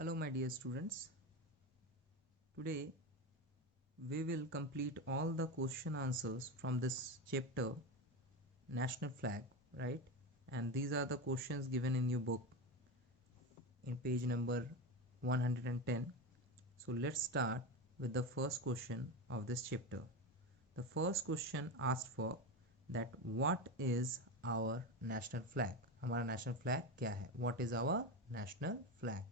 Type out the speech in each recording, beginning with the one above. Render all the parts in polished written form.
Hello my dear students. Today we will complete all the question answers from this chapter National Flag, right? And these are the questions given in your book in page number 110. So let's start with the first question of this chapter. The first question asked for that what is our national flag? हमारा national flag क्या है? What is our national flag?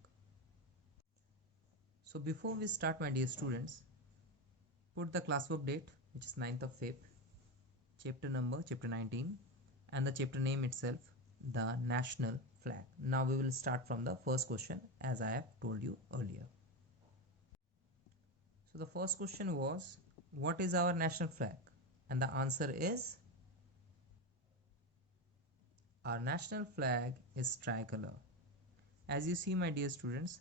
So before we start my dear students, put the classwork date which is 9th of Feb, chapter number chapter 19 and the chapter name itself the national flag. Now we will start from the first question as I have told you earlier. So the first question was what is our national flag, and the answer is our national flag is tricolor. As you see my dear students,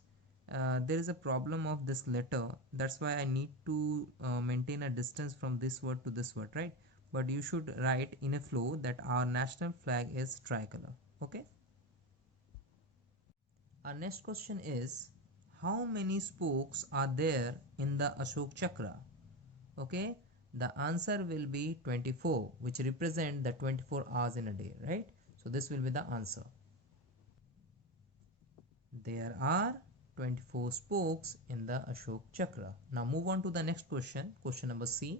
there is a problem of this letter, that's why I need to maintain a distance from this word to this word, right? But you should write in a flow that our national flag is tricolor. Okay, our next question is how many spokes are there in the Ashok Chakra? Okay, the answer will be 24, which represent the 24 hours in a day, right? So this will be the answer. There are 24 spokes in the Ashok Chakra. Now move on to the next question, question number C.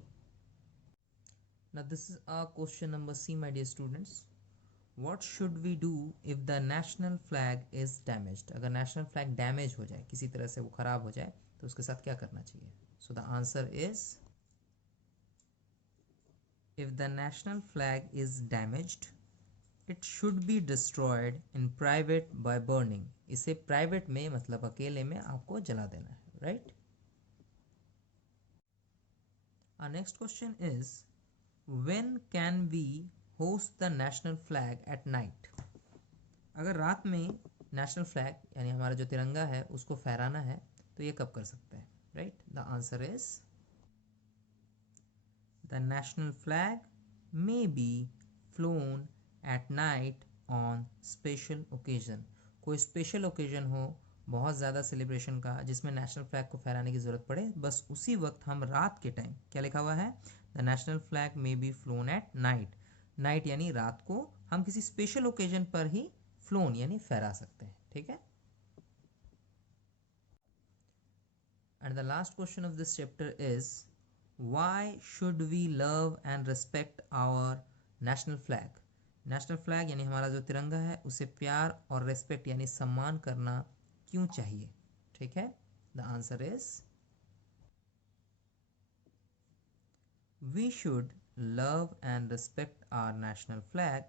Now this is our question number C, my dear students. What should we do if the national flag is damaged? अगर national flag damage हो जाए, किसी तरह से वो खराब हो जाए, तो उसके साथ क्या करना चाहिए? So the answer is if the national flag is damaged, it should be destroyed in private by burning. इसे private में मतलब अकेले में आपको जला देना है, right? Our next question is when can we host the national flag at night? अगर रात में national flag यानी हमारा जो तिरंगा है उसको फहराना है तो ये कब कर सकते हैं, right? The answer is the national flag may be flown at night on special occasion. कोई special occasion हो, बहुत ज़्यादा सेलिब्रेशन का, जिसमें नेशनल फ्लैग को फहराने की ज़रूरत पड़े, बस उसी वक्त हम रात के टाइम, क्या लिखा हुआ है, the national flag may be phloem at night. Night यानी रात को हम किसी स्पेशल ओकेजन पर ही फ्लोन यानी फहरा सकते हैं, ठीक है. And the last question of this chapter is why should we love and respect our national flag? National flag यानी हमारा जो तिरंगा है उसे प्यार और रेस्पेक्ट यानी सम्मान करना क्यों चाहिए, ठीक है. The answer is we should love and respect our national flag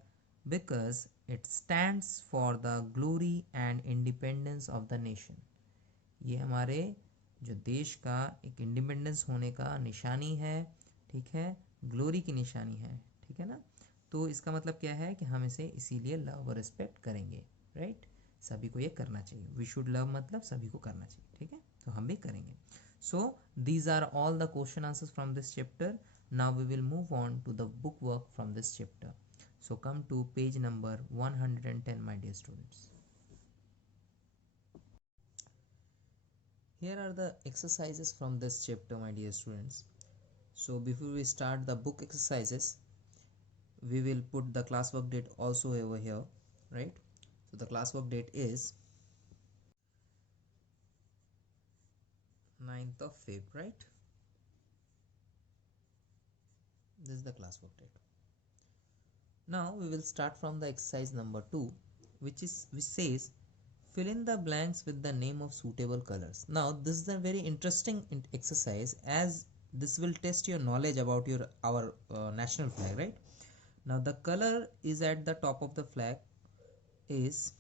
because it stands for the glory and independence of the nation. ये हमारे जो देश का एक इंडिपेंडेंस होने का निशानी है, ठीक है, ग्लोरी की निशानी है, ठीक है ना. तो इसका मतलब क्या है कि हम इसे इसीलिए लव और रिस्पेक्ट करेंगे, राइट. सभी को ये करना चाहिए. वी शुड लव मतलब सभी को करना चाहिए, ठीक है, तो हम भी करेंगे. So these are all the question answers from this chapter. Now we will move on to the book work from this chapter. So come to page number 110 my dear students. Here are the exercises from this chapter, my dear students. So before we start the book exercises, we will put the classwork date also over here, right? So the classwork date is 9th of Feb, right? This is the classwork date. Now we will start from the exercise number 2, which says fill in the blanks with the name of suitable colors. Now this is a very interesting exercise as this will test your knowledge about our national flag, right? Now the color is at the top of the flag is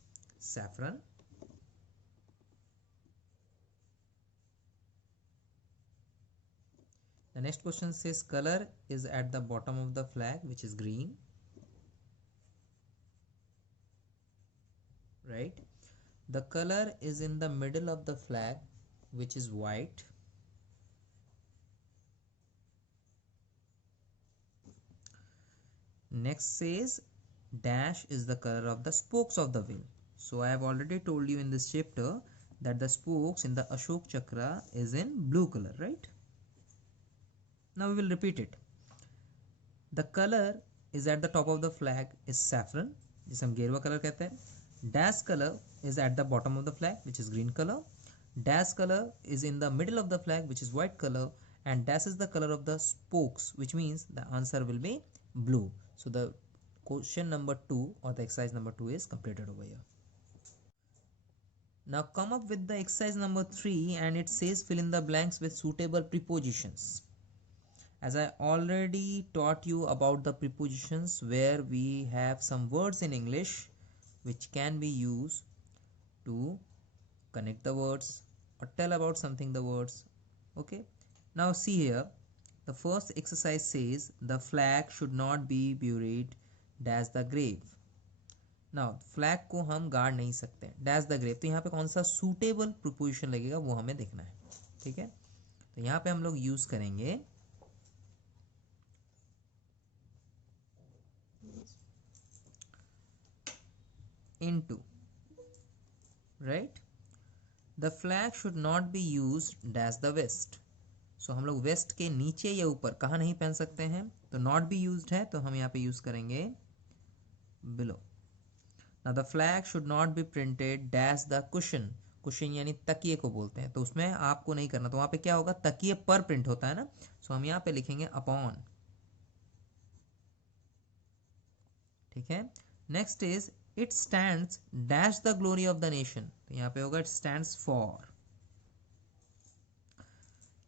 saffron. The next question says color is at the bottom of the flag, which is green, right? The color is in the middle of the flag, which is white. Next says dash is the color of the spokes of the wheel. So I have already told you in this chapter that the spokes in the Ashok Chakra is in blue color, right? Now we will repeat it. The color is at the top of the flag is saffron, जिसे हम गेरुआ कलर कहते हैं. Dash color is at the bottom of the flag, which is green color. Dash color is in the middle of the flag, which is white color, and dash is the color of the spokes, which means the answer will be blue. So the question number 2 or the exercise number 2 is completed over here. Now come up with the exercise number 3, and it says fill in the blanks with suitable prepositions. As I already taught you about the prepositions, where we have some words in English which can be used to connect the words or tell about something the words. Okay, now see here, the first exercise says the flag should not be buried dash the grave. Now flag को हम गाड़ नहीं सकते dash the grave, तो यहाँ पे कौन सा सूटेबल प्रीपोजिशन लगेगा वो हमें देखना है. ठीक है, तो यहाँ पे हम लोग यूज करेंगे into, right? The flag should not be used dash the west. So हम लोग वेस्ट के नीचे या ऊपर कहाँ नहीं पहन सकते हैं, तो नॉट भी यूज्ड है तो हम यहाँ पे यूज करेंगे below. Now the flag should not be printed dash the cushion. Cushion यानी तकिए को बोलते हैं, तो उसमें आपको नहीं करना, तो वहां पे क्या होगा, तकिए पर प्रिंट होता है ना, सो हम यहाँ पे लिखेंगे अपॉन. ठीक है, next is it stands dash the glory of the nation, तो यहाँ पे होगा it stands for.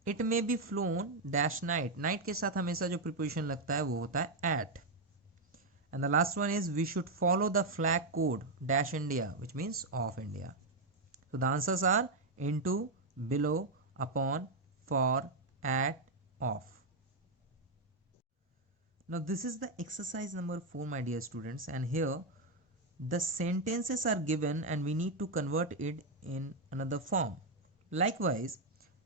It may be phloem dash night, night के साथ हमेशा जो प्रीपोजिशन लगता है वो होता है eight. And the last one is we should follow the flag code dash India, which means of India. So the answers are into, below, upon, for, at, of. Now this is the exercise number 4, my dear students, and here the sentences are given and we need to convert it in another form. Likewise,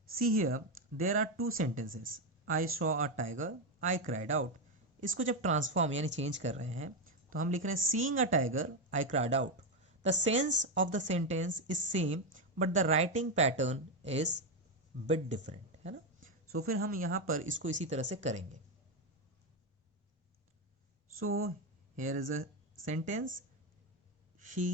see here there are two sentences. I saw a tiger, I cried out. इसको जब ट्रांसफॉर्म यानी चेंज कर रहे हैं तो हम लिख रहे हैं seeing a tiger I cried out. The sense of the sentence is same but the writing pattern is bit different, है ना. सो फिर हम यहाँ पर इसको इसी तरह से करेंगे. So here is a sentence, she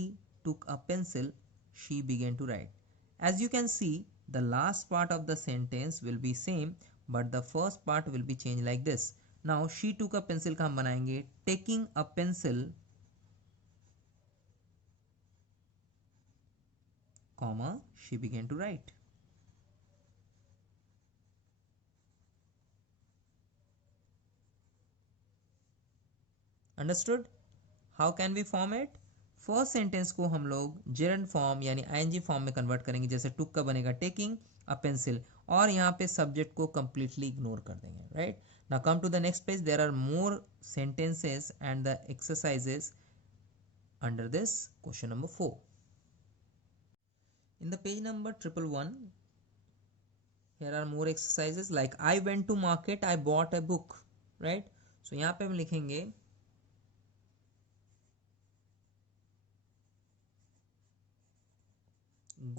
took a pencil, she began to write. As you can see the last part of the sentence will be same but the first part will be change like this. Now she took a pencil का हम बनाएंगे taking a pencil, comma she began to write. Understood? How can we form it? First sentence को हम लोग gerund form यानी ING form में कन्वर्ट करेंगे, जैसे टुक का बनेगा टेकिंग अ पेंसिल, और यहाँ पे सब्जेक्ट को कंप्लीटली इग्नोर कर देंगे, right. Now come to the next page. There are more sentences and the exercises under this question number 4. In the page number 111, here are more exercises like I went to market, I bought a book, right? So यहाँ पे हम लिखेंगे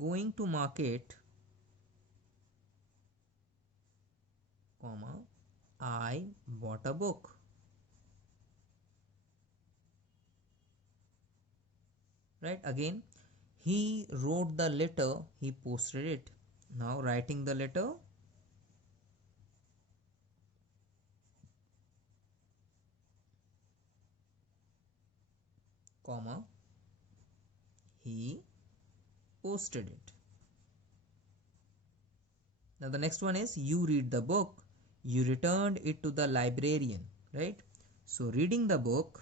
going to market, comma I bought a book. Right, again he wrote the letter, he posted it. Now writing the letter, comma he posted it. Now the next one is you read the book, you returned it to the librarian, right? So reading the book,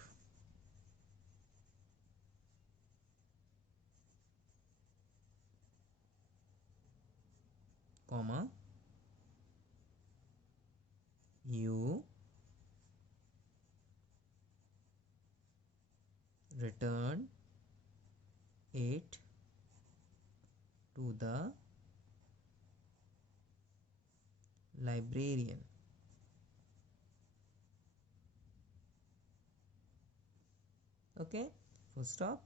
comma you return it to the librarian. Okay, full stop.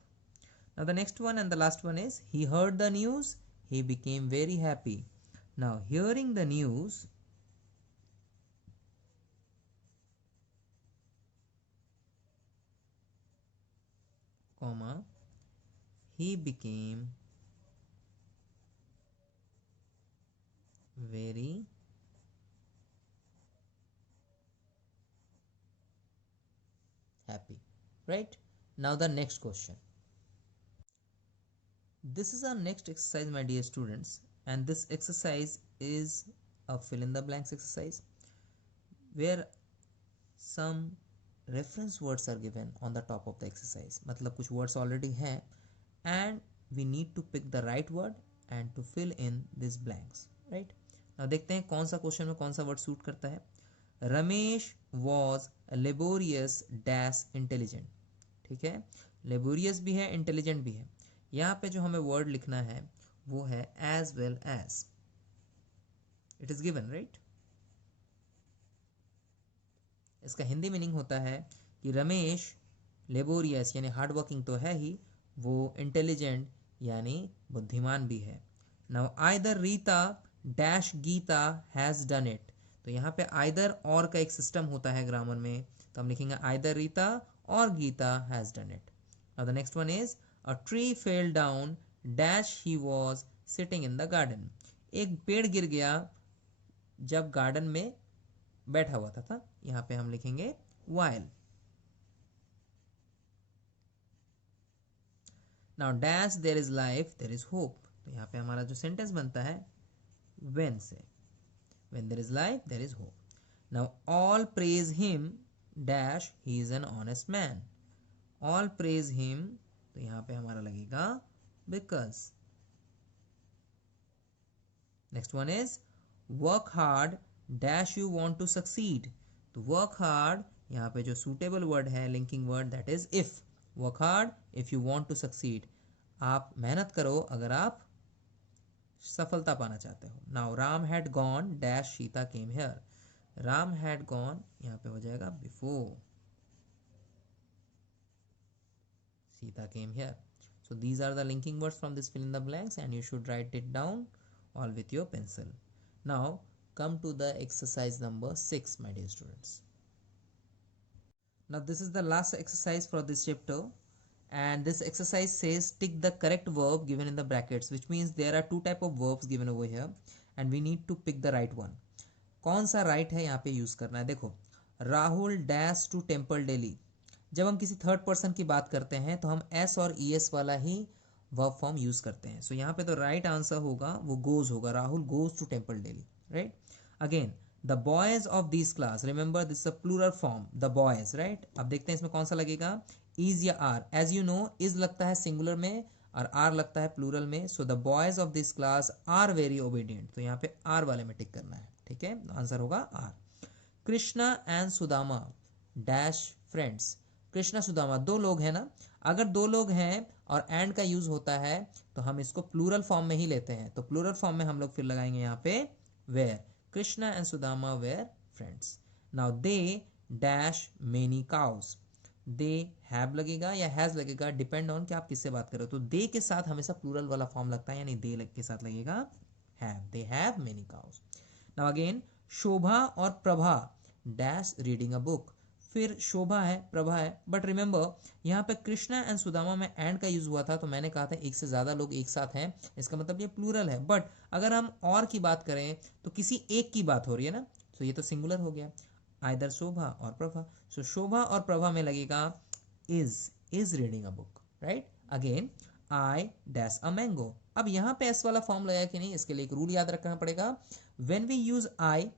Now the next one and the last one is he heard the news, he became very happy. Now, hearing the news, comma, he became very happy. Right? Now, the next question. This is our next exercise, my dear students, and this exercise is a fill in the blanks exercise where some reference words are given on the top of the exercise. मतलब कुछ words already हैं and we need to pick the right word and to fill in these blanks. Right? Now देखते हैं कौन सा क्वेश्चन में कौन सा वर्ड सूट करता है. Ramesh was laborious dash intelligent. ठीक है, लेबोरियस भी है, इंटेलिजेंट भी है. यहाँ पे जो हमें वर्ड लिखना है वो है as well as. It is given, right. इसका हिंदी मीनिंग होता है कि रमेश लेबोरियस यानी हार्ड वर्किंग तो है ही, वो इंटेलिजेंट यानी बुद्धिमान भी है. Now either Rita dash Gita has done it. तो यहाँ पे आइदर और का एक सिस्टम होता है ग्रामर में, तो हम लिखेंगे आइदर रीता और Gita has done it. Now the next one is a tree fell down dash he was sitting in the garden. एक पेड़ गिर गया जब गार्डन में बैठा हुआ था. यहाँ पे हम लिखेंगे while. Now dash there is life there is hope. तो यहाँ पे हमारा जो सेंटेंस बनता है when से, when there is life there is hope. Now all praise him dash he is an honest man. All praise him, तो यहाँ पे हमारा लगेगा because. Next one is work hard dash you want to succeed. तो work hard यहाँ पे जो suitable word है linking word that is if. work hard if you want to succeed. आप मेहनत करो अगर आप सफलता पाना चाहते हो. Now Ram had gone dash Sita came here. Ram had gone यहाँ पे हो जाएगा before Sita came here. So these are the linking words from this fill in the blanks and you should write it down all with your pencil. Now come to the exercise number 6, my dear students. Now this is the last exercise for this chapter and this exercise says tick the correct verb given in the brackets, which means there are two type of verbs given over here and we need to pick the right one. कौन सा right है यहाँ पे यूज करना है. देखो, Rahul dash to temple daily. जब हम किसी थर्ड पर्सन की बात करते हैं तो हम एस और ई एस वाला ही वर्ब फॉर्म यूज करते हैं. सो यहाँ पे तो राइट आंसर होगा वो गोज होगा. Rahul goes to temple daily, right. Again the boys of this class, remember this a plural form the boys, right. अब देखते हैं इसमें कौन सा लगेगा, इज या are. As you know is लगता है सिंगुलर में और आर लगता है प्लूरल में. So the boys of this class are very obedient. तो यहाँ पे आर वाले में टिक करना है. ठीक है, आंसर होगा are. Krishna and Sudama dash friends. Krishna Sudama दो लोग हैं ना. अगर दो लोग हैं और एंड का यूज होता है तो हम इसको प्लूरल फॉर्म में ही लेते हैं. तो प्लूरल फॉर्म में हम लोग फिर लगाएंगे यहाँ पे were. Krishna and Sudama were friends. Now they dash many cows. They have लगेगा या हैज लगेगा, डिपेंड ऑन कि आप किससे बात कर रहे हो. तो दे के साथ हमेशा प्लूरल वाला फॉर्म लगता है, यानी दे के साथ लगेगा have. They have many cows. Now again Shobha और Prabha dash reading a book. फिर शोभा है, प्रभा है, बट रिमेंबर यहाँ पे कृष्णा एंड सुदामा में एंड का यूज हुआ था तो मैंने कहा था एक से ज्यादा लोग एक साथ हैं, इसका मतलब ये प्लूरल है. बट अगर हम और की बात करें तो किसी एक की बात हो रही है ना, तो ये तो सिंगुलर हो गया, आइदर शोभा और प्रभा. सो शोभा और प्रभा में लगेगा is reading a book, right. Again I dash a mango. अब यहाँ पे एस वाला फॉर्म लगा कि नहीं, इसके लिए एक रूल याद रखना पड़ेगा. When we use I,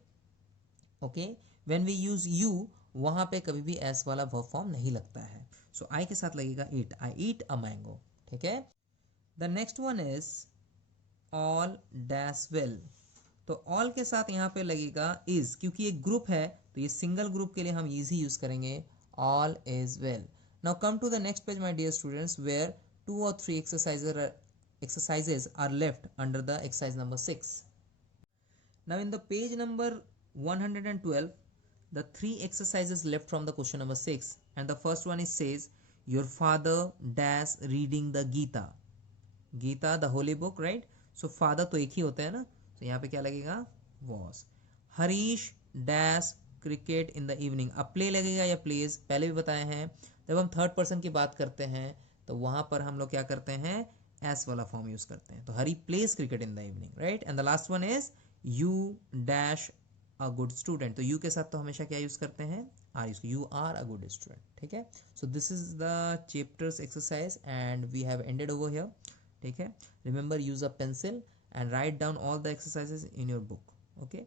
okay, when we use you, वहां पे कभी भी एस वाला वर्ब फॉर्म नहीं लगता है. सो आई के साथ लगेगा ईट. आई ईट अ मैंगो. ठीक है. The next one is all dash well. तो ऑल के साथ यहाँ पे लगेगा इज, क्योंकि एक ग्रुप है तो ये सिंगल ग्रुप के लिए हम इज ही यूज करेंगे. All is well. Now come to the next page my dear students, where 2 or 3 exercises are left under the exercise number 6. Now in the page number 112, the 3 exercises left from the question number 6, and the first one is says your father dash reading the Gita. Gita, the holy book, right? So father तो एक ही होता है ना, तो यहाँ पे क्या लगेगा, वॉज। Harish dash cricket in the evening, अब प्ले लगेगा या प्लेज, पहले भी बताए हैं जब हम थर्ड पर्सन की बात करते हैं तो वहां पर हम लोग क्या करते हैं, एस वाला फॉर्म यूज करते हैं, तो Hari plays cricket in the evening, right. And the last one is you dash a good student, तो यू के साथ तो हमेशा क्या यूज करते हैं, are use, you are a good student, ठीक है। So this is the chapters exercise and we have ended over here, ठीक है। Remember use a pencil and write down all the exercises in your book, okay.